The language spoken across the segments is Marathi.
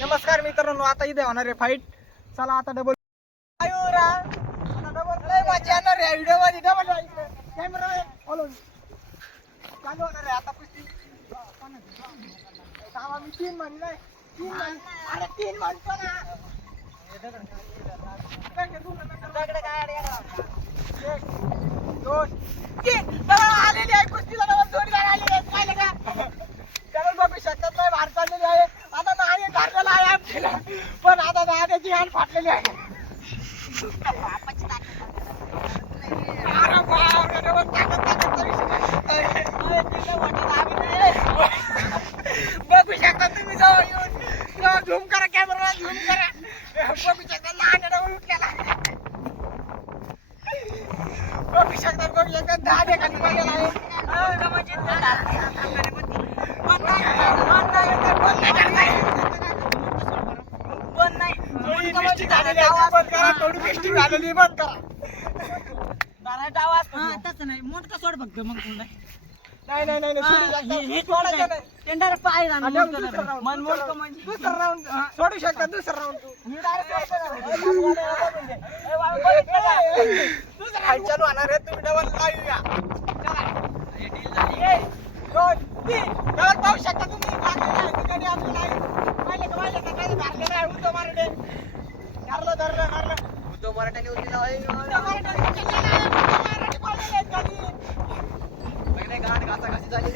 नमस्कार मित्रांनो, आता इथे होणार आहे फाईट. चला आता डबल मजा येणार आहे व्हिडिओ मध्ये. डबल कॅमेरा चालू होणार आहे आता कुस्ती. मी 3 म्हणलंय, 3 अरे 3 म्हणतो ना. आलेली आहे कुस्तीला जोडीदार आलेले आहेत. पाहिलं का? त्याला बघू शकतात नाही बाहेर चाललेली आहे. आता नाही धरलेला आहे आपल्याला, पण आता दादाची हात फाटलेली आहे. बघू शकता तुम्ही जवळ येऊन झूम करा, कॅमेरा झूम करा. बघू शकता लहान उठलेला. बघू शकता 10 खाली पडलेला आहे. सोड फक्त मग सोडू शकता दुसरा राऊंड. चालू होणार आहे. तुम्ही डबल लावूया. दोन तीन डबल पाहू शकता तुम्ही. उद्धव मराठे उद्धव मराठ्याने गाठ घासाघासी झाली.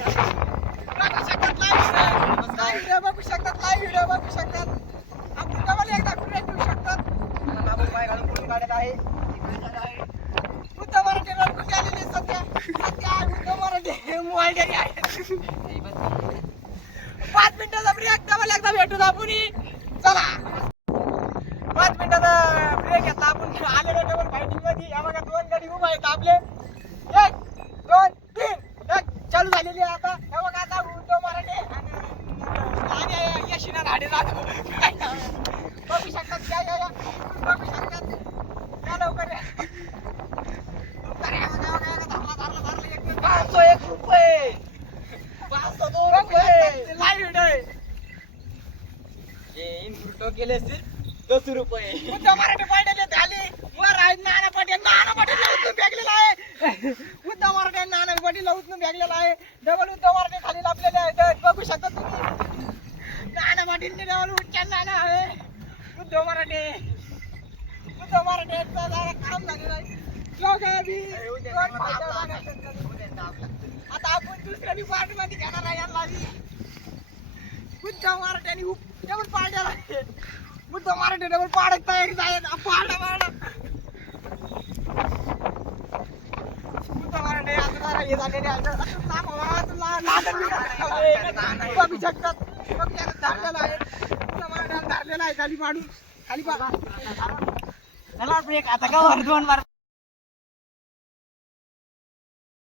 बघू शकतात लाईव्ह व्हिडिओ बघू शकतात. आपण डबल एकदा कुठे ठेवू शकतात. आपण पाय घालून पुढून काढत आहे. उद्धव मराठे रडकुंडी आलेली सध्या. उद्धव मराठे मोबाईल आहे. 5 मिनिटाचा ब्रेक. डबल एकदा भेटू आपण. चला 5 मिनिटाचा ब्रेक घेतला आपण. आलेलो डबल फायटिंग मध्ये. या बघा 2 गाडी उभा आहेत आपले. 1 2 3 चालू झालेली आहे आता. हे बघा आता उद्धव मराठे आणि यशिना राडे जातो. बघू शकतात या बघू शकतात. या लवकर या. 501 रुपये 502 रुपये लाईव्ह व्हिडिओ आहे. केले सिर्फ 200 रुपये. उद्धव मराठे पडलेले झाले वर आहे. नाना पाटील उचलून फेकलेला आहे. उद्धव मराठे नाना पाटील उचलून फेकलेला आहे. डबल उद्धव मराठे खाली लपलेले आहेत. बघू शकता तुम्ही. नाना पाटीलने डबल उच्चार नाना आहे. उद्धव मराठे काम झालेलं आहे. आता आपण दुसऱ्या बी पार्टी मध्ये घेणार आहे. यांना उद्धव मराठ्याने डबल पाड्याला आहे. उद्धव मराठे डबल पाडत तयारी पाडा उद्धव मराठे आता हे झालेले बघू शकतात. धरलेला आहे. उद्धव मराठ्याला धरलेला आहे. खाली पाडून खाली ब्रेक आता का 2 बार